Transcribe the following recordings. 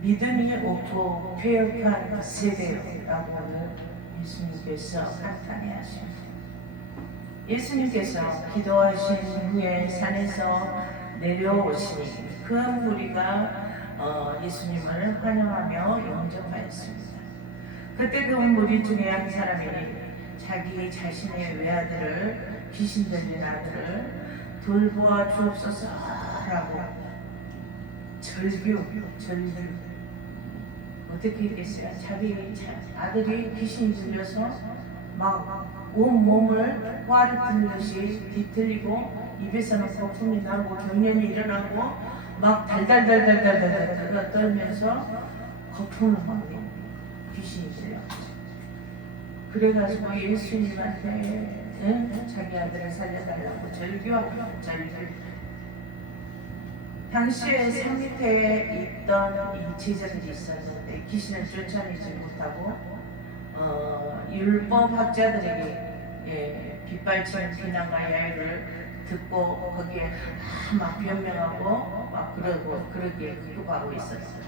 믿음이 없고 폐역한 세대라고 예수님께서 한탄해하십니다. 예수님께서 기도하신 후에 산에서 내려오시니 그 무리가 예수님을 환영하며 영접하였습니다. 그때 그 무리 중에 한 사람이 자기 자신의 외아들을, 귀신 들린 아들을 돌보아 주옵소서라고 절규 어떻게 했겠어요? 자기 아들이 귀신 들려서 막 온 몸을 화를 들듯이 뒤틀리고 입에서는 거품이 나고 경련이 일어나고 막 달달달달달달달 떨면서 거품을 먹고 귀신이 들려가지고 그래가지고 예수님한테 자기 아들을 살려달라고 절규하고 절규. 당시에 산 밑에 있던 이 제자들이 있었는데 귀신을 쫓아내지 못하고 율법학자들에게 빗발치는 비난과 야유를 듣고 거기에 막 변명하고 막 그러기에 급급하고 있었어요.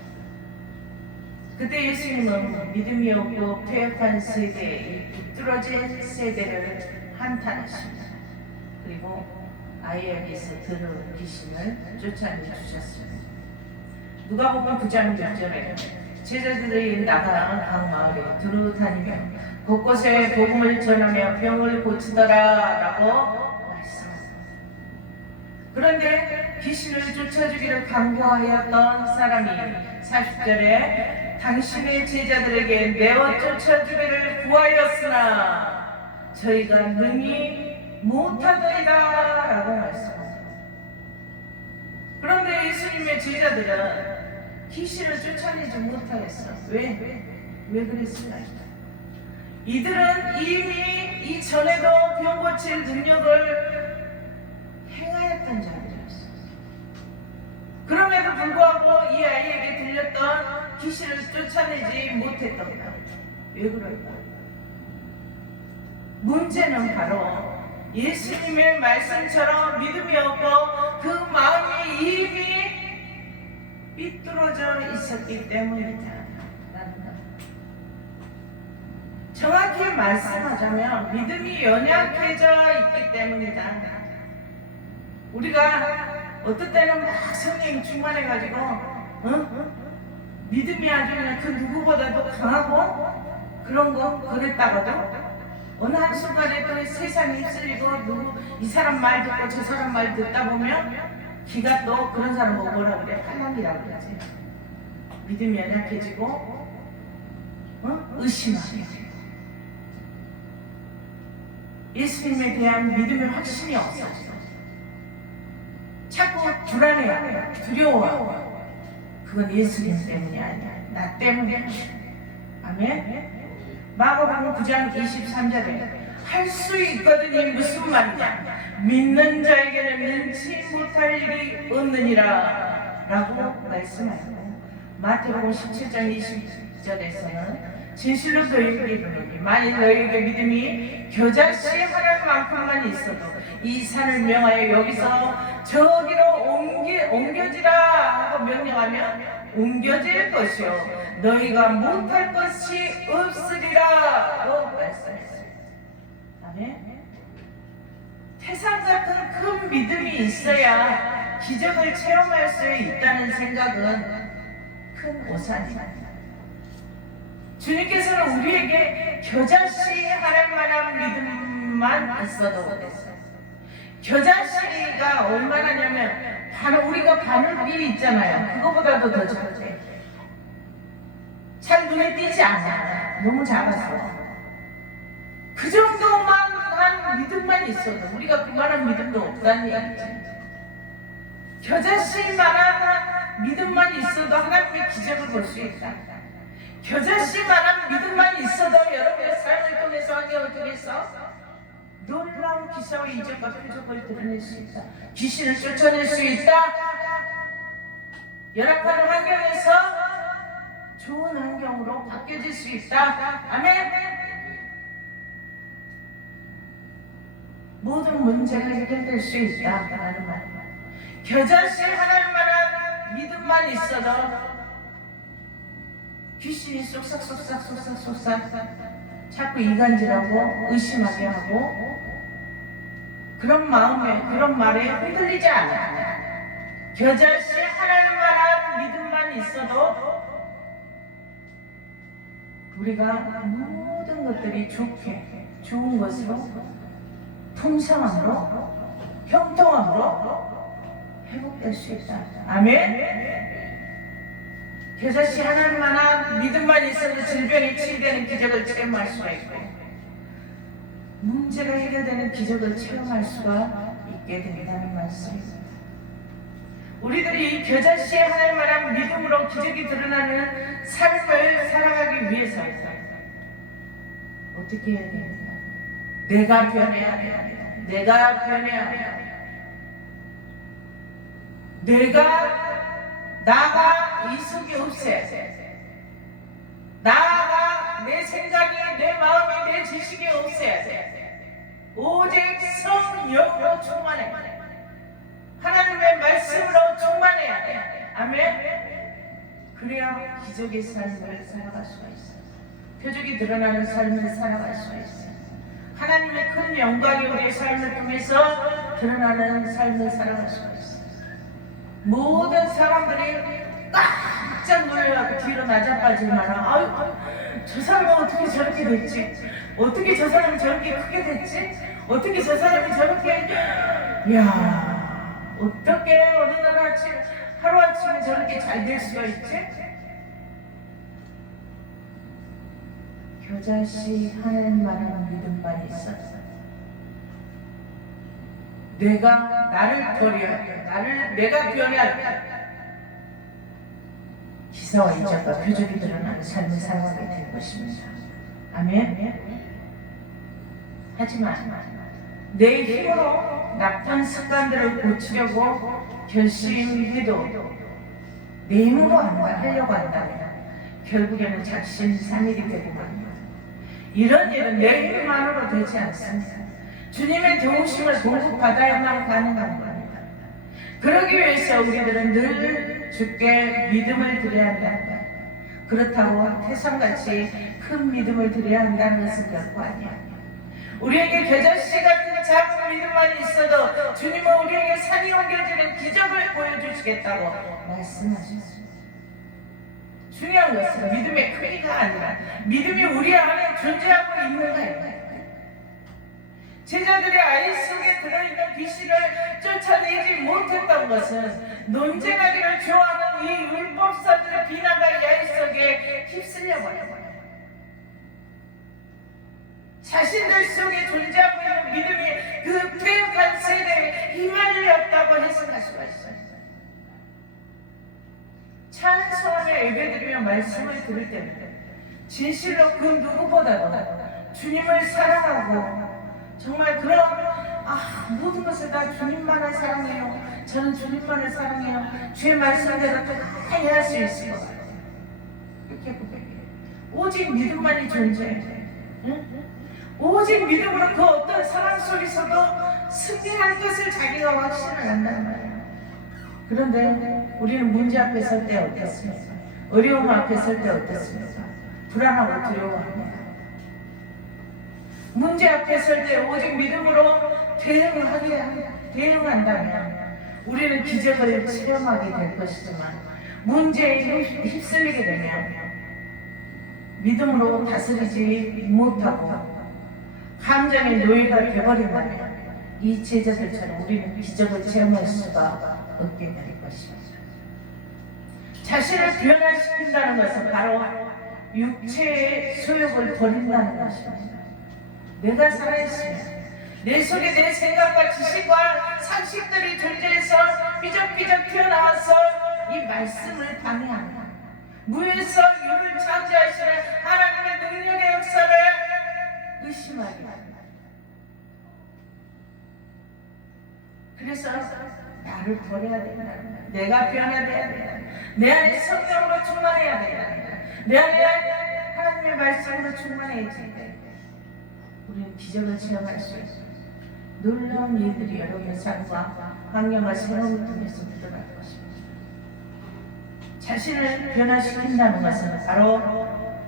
그때 예수님은 믿음이 없고 폐역한 세대, 비뚤어진 세대를 한탄하십니다. 그리고 아이에게서 들은 귀신을 쫓아내 주셨습니다. 누가복음 9장 6절에 제자들이 나가 각 마을에 두루 다니며 곳곳에 복음을 전하며 병을 고치더라 라고 말씀합니다. 그런데 귀신을 쫓아주기를 강구하였던 사람이 40절에 당신의 제자들에게 내어 쫓아주기를 구하였으나 저희가 능히 못하더이다 라고 말씀합니다. 그런데 예수님의 제자들은 귀신을 쫓아내지 못하였어. 왜 그랬을까요? 이들은 이미 이전에도 병 고칠 능력을 행하였던 자들이었어요. 그럼에도 불구하고 이 아이에게 들렸던 귀신을 쫓아내지 못했던 것. 왜 그럴까? 문제는 바로 예수님의 말씀처럼 믿음이 없고 그 마음이 이미 삐뚤어져 있었기 때문이다. 정확히 말씀하자면 믿음이 연약해져 있기 때문이다. 우리가 어떤 때는 막 성령 충만해가지고 믿음이 아주 그냥 그 누구보다도 강하고 그런 거 그랬다가도 어느 한순간에 또 세상이 휩쓸리고 이 사람 말 듣고 저 사람 말 듣다 보면 기가 또 그런 사람 뭐라 그래? 한량이라고 그러지. 믿음이 연약해지고 의심하게 예수님에 대한 믿음의 확신이 없어져. 자꾸 불안해요. 두려워요. 그건 예수님 때문이 아니야. 나 때문이야. 아멘. 마가복음 9장 23절에 할 수 있거든이 무슨 말이냐? 믿는 자에게는 능치 못할 일이 없느니라 라고 말씀하셨고, 마태복음 17장 20절에서는 진실로 너희에게 이르노니 만일 너희에게 믿음이 겨자씨 하나만큼만 있어도 이 산을 명하여 여기서 저기로 옮겨지라 하고 명령하면 옮겨질 것이요 너희가 못할 것이 없으리라 고 말씀했습니다. 아멘. 태산 같은 큰 믿음이 있어야 기적을 체험할 수 있다는 생각은 큰 오산입니다. 주님께서는 우리에게 겨자씨 하랄 만한 믿음만 있어도 됐어요. 겨자씨가 얼마나냐면 바로 우리가 바늘이 있잖아요. 그거보다도 더 작대. 잘 눈에 띄지 않아. 너무 작아서. 그 정도만 한 믿음만 있어도 우리가 그만한 믿음도 없다는 얘기지. 겨자씨만한 믿음만 있어도 하나님의 기적을 볼 수 있다. 겨자씨만한 믿음만 있어도 여러분의 삶을 통해서 환경을 통해서 놀라운 기사와 이적과 표적을 드러낼 수 있다. 귀신을 쫓아낼 수 있다. 열악한 환경에서 좋은 환경으로 바뀌어질 수 있다. 아멘. 모든 문제가 해결될 수 있다라는 말. 겨자씨 하나만한 믿음만 있어도 귀신이 쏙싹 자꾸 이간질하고 의심하게 하고 그런 마음에 그런 말에 흔들리지 않아. 겨자씨 하나님 말한 믿음만 있어도 우리가 모든 것들이 좋은 것으로 풍성함으로 형통함으로 회복될 수 있다. 아멘. 겨자씨 하나님만한 믿음만 있어도 질병이 치유되는 기적을 체험할 수가 있고 문제가 해결되는 기적을 체험할 수가 있게 된다는 말씀입니다. 우리들이 이 겨자씨 하나님만한 믿음으로 기적이 드러나는 삶을 살아가기 위해서 어떻게 해야 됩니까? 내가 변해야 돼. 내가 변해야 돼. 나가 이 속에 없애. 나가 내 생각이, 내 마음이, 내 지식이 없애야 돼. 오직 성령으로 충만해. 하나님의 말씀으로 충만해야 돼. 아멘. 그래야 기적의 삶을 살아갈 수가 있어요. 표적이 드러나는 삶을 살아갈 수가 있어요. 하나님의 큰 영광이 우리의 삶을 통해서 드러나는 삶을 살아갈 수가 있어요. 모든 사람들이 깜짝 놀라고 뒤로 낮아빠질 만한 아유 저 사람은 어떻게 저렇게 됐지? 어떻게 저 사람이 저렇게 크게 됐지? 어떻게 저 사람이 저렇게 이야 어떻게 어느 날 하루아침에 저렇게 잘 될 수가 있지? 겨자씨 하나님만한 믿음만 있었어. 나를 버려야 돼. 내가 변해야 돼. 기사와 이적과 표적이 드러나는 삶을 살아가게 될 것입니다. 아멘. 하지만 내 힘으로 나쁜 습관들을 고치려고 결심해도 내 힘으로 하려고 한다면 결국에는 작심삼일이 되고 말입니다. 이런 일은 내 힘만으로 되지 않습니다. 주님의 도우심을 공급받아야만 가능한 겁니다. 그러기 위해서 우리들은 늘 주께 믿음을 드려야 한다. 그렇다고 태산같이 큰 믿음을 드려야 한다는 것은 결코 아니야. 우리에게 겨자씨 같은 작은 믿음만 있어도 주님은 우리에게 산이 옮겨지는 기적을 보여주시겠다고 말씀하셨습니다. 중요한 것은 믿음의 크기가 아니라 믿음이 우리 안에 존재하고 있는 거예요. 제자들의 아이 속에 들어있는 귀신을 쫓아내지 못했던 것은 논쟁하기를 좋아하는 이 율법사들의 비난과 야유 속에 휩쓸려 버려요. 자신들 속에 존재하고 있는 믿음이 그 퇴역한 세대에 휘말렸다고 해석할 수가 있어요. 찬송하며 예배드리며 말씀을 들을 때는 진실로 그 누구보다도 주님을 사랑하고 정말 그런 모든 것을 다 주님만을 사랑해요. 저는 주님만을 사랑해요. 주의 말씀대로 다 해야 할 수 있을 것 같아요. 이렇게 고백해요. 오직 믿음만이 존재해요. 응? 오직 믿음으로 그 어떤 상황 속에서도 승리할 것을 자기가 확신을 한단 말이에요. 그런데 우리는 문제 앞에 설 때 어땠습니까? 어려움 앞에 설 때 어땠습니까? 불안하고 두려워합니다. 문제 앞에 설 때 오직 믿음으로 대응한다면 우리는 기적을 체험하게 될 것이지만 문제에 휩쓸리게 되면 믿음으로 다스리지 못하고 감정의 노예가 되어버린다면 이 제자들처럼 우리는 기적을 체험할 수가 없게 될 것입니다. 자신을 변화시킨다는 것은 바로 육체의 소욕을 버린다는 것입니다. 내가 살아있으면 내 속에 내 생각과 지식과 상식들이 존재해서 삐적삐적 튀어나와서 이 말씀을 방해합니다. 무에서 유를 창조하시는 하나님의 능력의 역사를 의심하게 합니다. 그래서 나를 버려야 된다. 내가 변화돼야 된다. 내 안에 성령으로 충만해야 된다. 내 안에 하나님의 말씀으로 충만해야 된다. 우리는 기적을 체험할 수 있어요. 놀라운 일들이 여러분의 삶과 환경과 생활을 통해서 드러날 것입니다. 자신을 변화시킨다는 것은 바로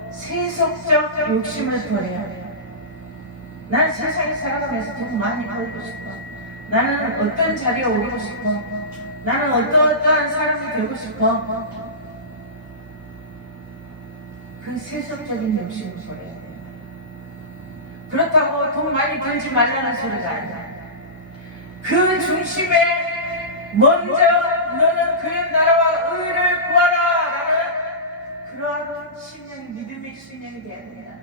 세속적 욕심을 버려야 해요. 나는 세상에 살아가면서 돈 많이 벌고 싶어. 나는 어떤 자리에 오르고 싶어. 나는 어떠한 사람이 되고 싶어. 그 세속적인 욕심을 버려야 돼요. 그렇다고 돈 많이 벌지 말라는 소리가 아니야. 그 중심에 먼저 너는 그의 나라와 의를 구하라 라는 그러한 신령, 믿음의 신령이 되어야 된다.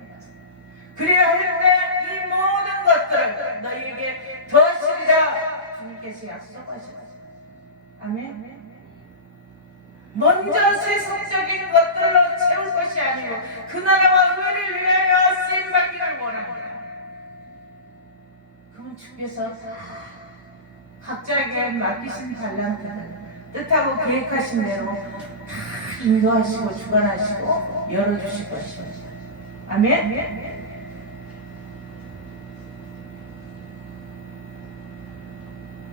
그래야 할 때 이 모든 것들을 너희에게 더하시리라 주님께서 약속하셨어요. 아멘. 먼저 세속적인 것들로 채울 것이 아니고 그 나라와 의를 위하여 쓰임받기를 원합니다. 그럼 주께서 각자에게 맡기신 달란트를 뜻하고 계획하신 대로 다 인도하시고 주관하시고 열어주실 것입니다. 아멘.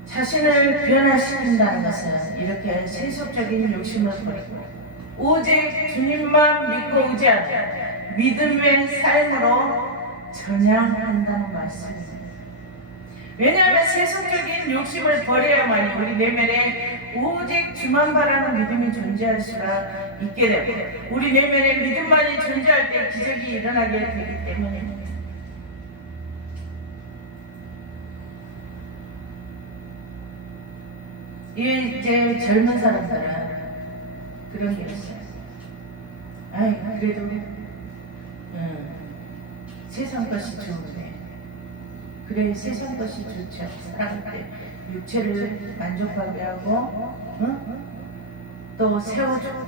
자신을 변화시킨다는 것은 이렇게 세속적인 욕심을 버리고 오직 주님만 믿고 의지하는 믿음의 삶으로 전향한다는 말씀입니다. 왜냐하면 세속적인 욕심을 버려야만이 우리 내면에 오직 주만 바라는 믿음이 존재할 수가 있게 되고 우리 내면에 믿음만이 존재할 때 기적이 일어나게 되기 때문입니다. 이제 젊은 사람들은 그런 게 있어요. 아이 그래도 세상 것이 좋은데 그래 세상 것이 좋죠. 살아갈 때 육체를 만족하게 하고 또 세워주고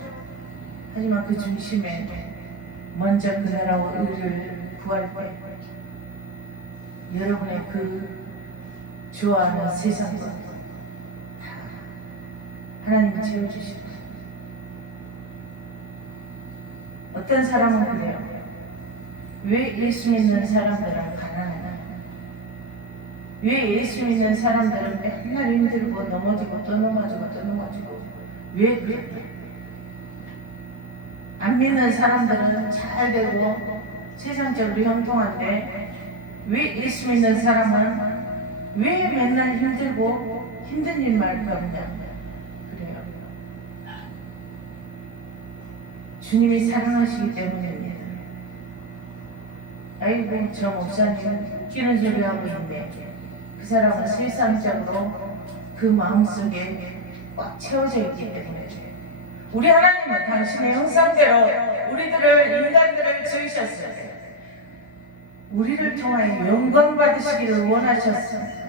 하지만 그 중심에 먼저 그 나라와 의를 구할 때 여러분의 그 좋아하는 세상 것 하나님이 채워주시고 어떤 사람은 그래요. 왜 예수 믿는 사람들은 가난해? 왜 예수 믿는 사람들은 맨날 힘들고 넘어지고 또 넘어지고 또 넘어지고 왜 그래? 안 믿는 사람들은 잘 되고 세상적으로 형통한데 왜 예수 믿는 사람은 왜 맨날 힘들고 힘든 일만 없냐? 주님이 사랑하시기 때문입니다. 아이고 저 목사님은 웃기는 소리 하고 있네. 그 사람은 실상적으로 그 마음속에 꽉 채워져 있기 때문에 우리 하나님은 당신의 형상대로 우리들을 인간들을 지으셨어요. 우리를 통하여 영광 받으시기를 원하셨습니다.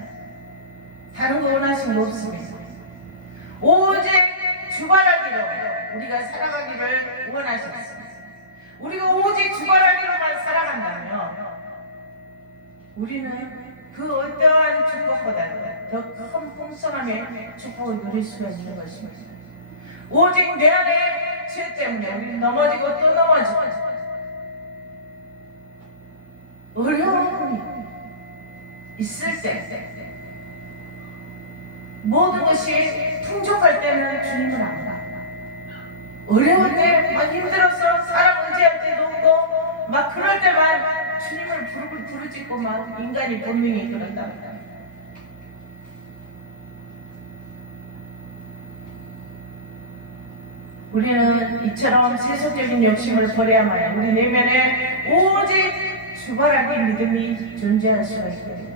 다른 거 원하신 거 없습니다. 오직 주관하기로 우리가 살아가기를 원하셨습니다. 우리가 오직 주관하기로만 살아간다면 우리는 그 어떠한 축복보다도 더 큰 풍성함의 축복을 누릴 수가 있는 것입니다. 오직 내 안에 죄 때문에 우리는 넘어지고 또 넘어지고 어려움이 있을 때 모든 것이 풍족할 때는 주님을 안 가. 어려울 때 막 힘들어서 사람 의지할 때도 오고 막 그럴 때만 주님을 부르짖고 막 인간이 본능이 그런다. 우리는 이처럼 세속적인 욕심을 버려야만 우리 내면에 오직 주바라기 믿음이 존재할 수가 있거든요.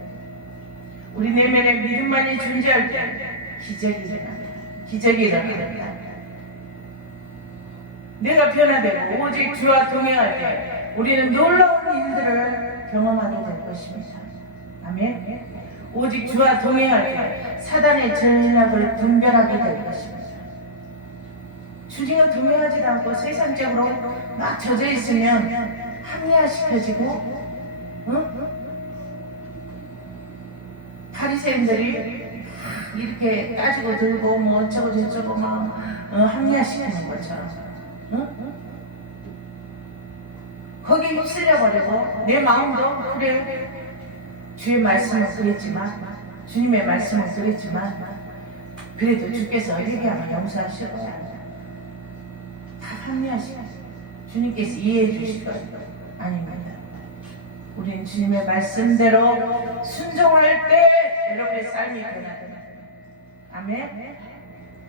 우리 내면에 믿음만이 존재할 때 기적이 일어납니다. 기적이 일어납니다. 내가 변화되고 오직 주와 동행할 때 우리는 놀라운 일들을 경험하게 될 것입니다. 아멘. 오직 주와 동행할 때 사단의 전략을 분별하게 될 것입니다. 주님과 동행하지도 않고 세상적으로 막 젖어 있으면 합리화시켜지고 바리새인들이 이렇게 따지고 들고 뭐 어쩌고 저쩌고 막 합리화시키는 것처럼 거기에 휩쓸려 버리고 내 마음도 그래 주의 말씀은 그랬지만 주님의 말씀은 그랬지만 그래도 주께서 얘기하면 용서하실 거야. 합리화시켜 주님께서 이해해 주실 것 아닙니다. 우린 주님의 말씀대로 순종할 때 여러분의 삶이 변화됩니다. 아멘.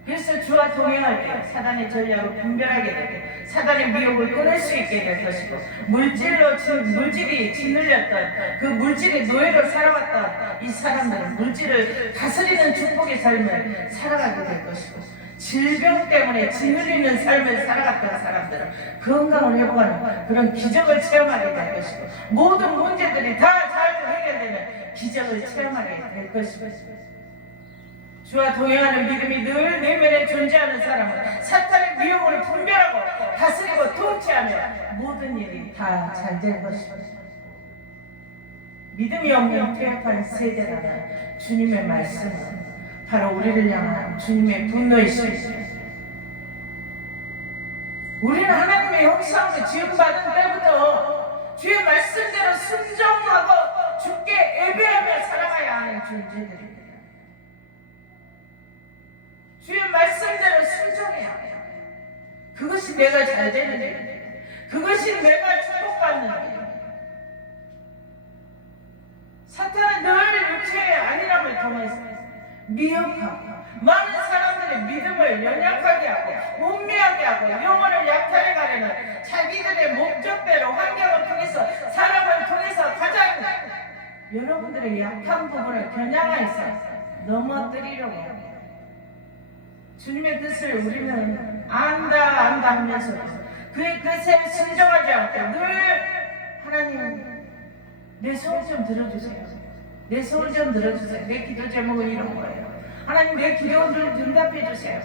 그래서 주와 동행할 때 사단의 전략을 분별하게 되고 사단의 미혹을 끊을 수 있게 될 것이고 물질이 짓눌렸던 그 물질의 노예로 살아왔던 이 사람들은 물질을 다스리는 축복의 삶을 살아가게 될 것이고 질병 때문에 짓눌리는 삶을 살아갔던 사람들은 건강을 회복하는 그런 기적을 체험하게 될 것이고 모든 문제들이 다 잘 해결되는 기적을 체험하게 될 것이고 주와 동행하는 믿음이 늘 내면에 존재하는 사람은 사탄의 미혹을 분별하고 다스리고 통치하며 모든 일이 다 잘 될 것입니다. 믿음이 없는 퇴역한 세대라는 주님의 말씀은 바로 우리를 향한 주님의 분노이십니다. 우리는 하나님의 형상으로 지음받은 때부터 주의 말씀대로 순종하고 주께 예배하며 살아가야 하는 존재들입니다. 주의 말씀대로 순종해야 해요. 그것이 내가 잘 되는 일, 그것이 내가 축복받는 일. 사탄은 늘 육체의 안일함을 통해서 미혹하고 많은 사람들의 믿음을 연약하게 하고 혼미하게 하고 영혼을 약탈해 가려는 자기들의 목적대로 환경을 통해서 사람을 통해서 가장 여러분들의 약한 부분을 겨냥해서 넘어뜨리려고 합니다. 주님의 뜻을 우리는 안다 하면서 그의 뜻에 순종하지 않고 늘 하나님 내 소원 좀 들어주세요. 내 소원 좀 들어주세요. 내 기도 제목은 이런 거예요. 하나님 내 기도를 응답해 주세요.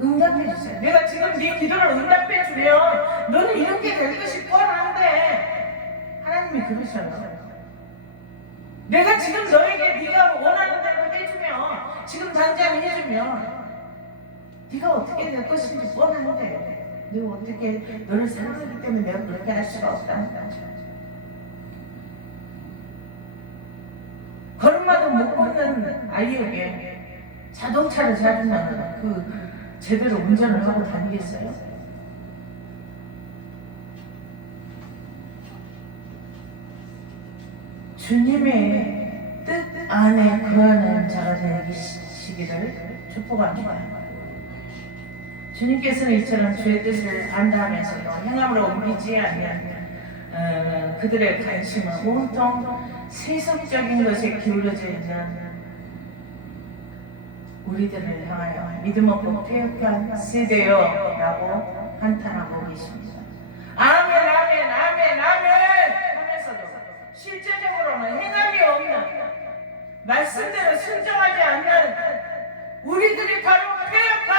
응답해 주세요. 내가 지금 네 기도를 응답해 주면 너는 이런 게 될 것이 뻔한데 하나님이 그러셔요. 내가 지금 너에게 네가 원하는 대로 해주면 지금 당장 해주면 네가 어떻게 될 것인지 뻔한데 내가 어떻게 너를 사랑하기 때문에 내가 그렇게 할 수가 없다는 거죠. 걸음마도 못 걷는 아이에게 자동차를 사주면 그 제대로 운전을 하고 다니겠어요? 주님의 뜻 안에 거하는 자가 되시기를 축복합니다. 주님께서는 이처럼 주의 뜻을 안다 하면서도 행함으로 옮기지 않는 그들의 관심은 온통 세속적인 것에 기울어져 있는 우리들을 향하여 믿음 없고 퇴역한 세대여 라고 한탄하고 계십니다. 아멘 아멘 아멘 아멘 하면서도 실제적으로는 행함이 없는 말씀대로 순종하지 않는 우리들이 바로 퇴역한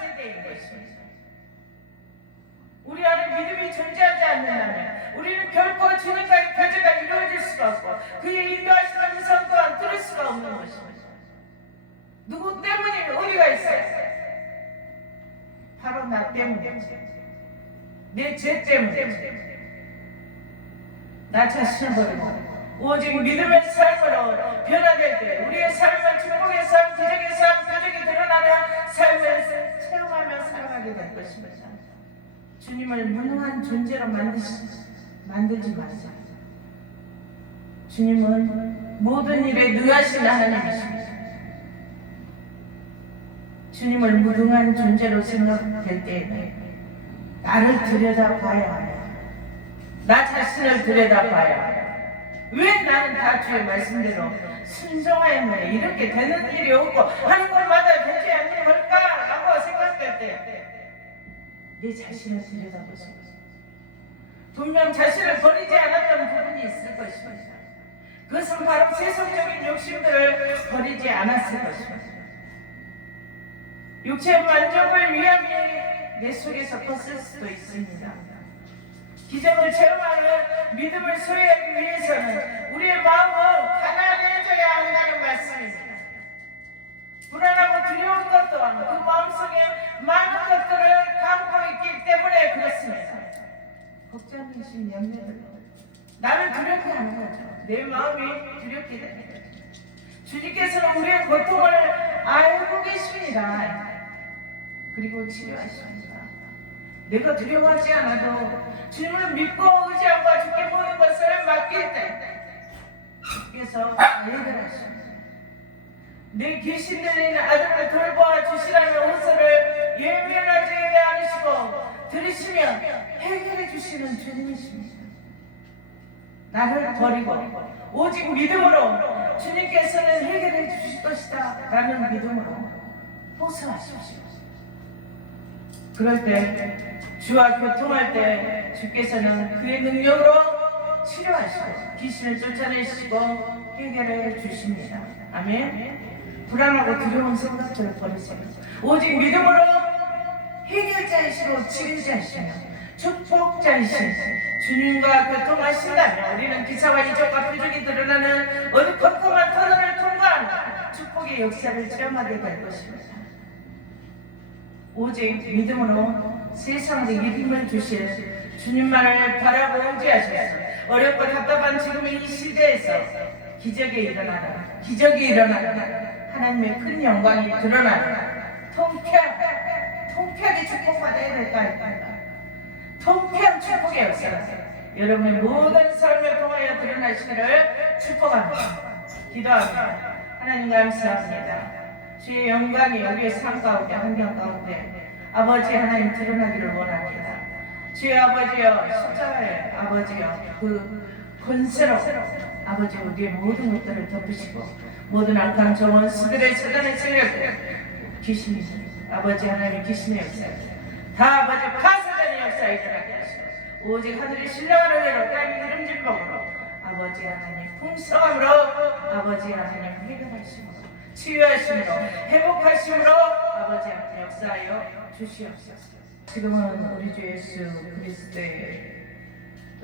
세대인 것입니다. 우리 안에 믿음이 존재하지 않는다면 우리는 결코 주님과의 교제가 이루어질 수가 없고 그의 인도하시는 음성 또한 들을 수가 없는 것입니다. 누구 때문에 우리가 있어요? 바로 나 때문이지. 내 죄 때문이지. 나 자신을 버리고 오직 믿음의 삶으로 변화될 때 우리의 삶은 축복의 삶, 기적의 삶, 표적이 드러나는 삶을 체험하며 살아가게 될 것입니다. 주님을 무능한 존재로 만들지 마세요. 주님은 모든 일에 능하신 하나님이십니다. 주님을 무능한 존재로 생각될 때 나를 들여다봐야 해요. 나 자신을 들여다봐야 해요. 왜 나는 다 주의 말씀대로 순종하였네 이렇게 되는 일이 없고 하는 것마다 되지 않는 걸까라고 생각될 때 내 자신을 들여다보세요. 분명 자신을 버리지 않았던 부분이 있을 것입니다. 그것은 바로 세속적인 욕심들을 버리지 않았을 것입니다. 육체의 만족을 위함이 내 속에서 컸을 수도 있습니다. 기적을 체험하는 믿음을 소유하기 위해서는 우리의 마음을 가난해져야 한다는 말씀입니다. 불안하고 두려운 것 또한 그 마음속에 많은 것들을 담고 있기 때문에 그렇습니다. 걱정이신 염려들 나를 두렵게 하는 거죠. 내 마음이 두렵게 되는 거죠. 주님께서는 우리의 고통을 알고 계십니다. 그리고 치료하십니다. 내가 두려워하지 않아도 주님을 믿고 의지하고 주께 모든 것을 맡길 때 주께서 해결하십니다. 내 귀신 들린 아들을 돌보아 주시라는 호소를 예면하지 않으시고 들으시면 해결해 주시는 주님이십니다. 나를 버리고 오직 믿음으로 주님께서는 해결해 주실 것이다 라는 믿음으로 호소하십시오. 그럴 때 주와 교통할 때 주께서는 그의 능력으로 치료하시고 귀신을 쫓아내시고 해결해 주십니다. 아멘. 불안하고 두려운 생각들을 버리세요. 오직 믿음으로 해결자이시고 치료자이시며 축복자이신 주님과 교통하신다면 우리는 기사와 이적과 표적이 드러나는 어두컴컴한 터널을 통과하는 축복의 역사를 체험하게 될 것입니다. 오직 믿음으로 세상에 이 힘을 주실 주님만을 바라고 의지하셔서 어렵고 답답한 지금 이 시대에서 기적이 일어나는 하나님의 큰 영광이 드러나는 통쾌하게 축복받아야 될 거 아닙니까? 통쾌한 축복의 역사가 여러분의 모든 삶을 통하여 드러나시기를 축복합니다. 기도합니다. 하나님 감사합니다. 주의 영광이 우리의 삶 가운데 환경 가운데 아버지 하나님 드러나기를 원합니다. 주의 아버지여 십자가의 아버지여 그 권세로 아버지 우리의 모든 것들을 덮으시고 모든 악한 정원수들의 사단의 세력을 귀신이 아버지 하나님의 귀신의 역사 다 아버지 파사단의 역사에 일어나게 하시고 오직 하늘의 신령한 은혜로 땅의 기름짐복으로 아버지 하나님 풍성함으로 아버지 하나님 해결하시고 치유하심으로 회복하심으로 아버지 하나님 역사하여 주시옵소서. 지금은 우리 주 예수 그리스도의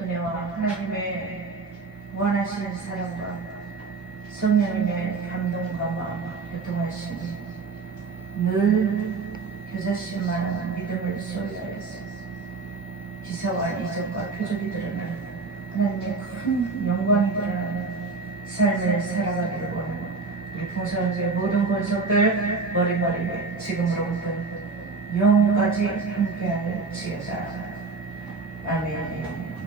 은혜와 하나님의 무한하신 사랑과 성령님의 감동과 마음 교통하심이 늘 교사실만 믿음을 소유하여서 기사와 이적과 표적이 드러나는 하나님의 큰 영광이 드러나는 삶을 살아가기를 원하는 우리 풍성교회 모든 권속들 머리머리 지금으로부터 영까지 함께할지어다. 아멘.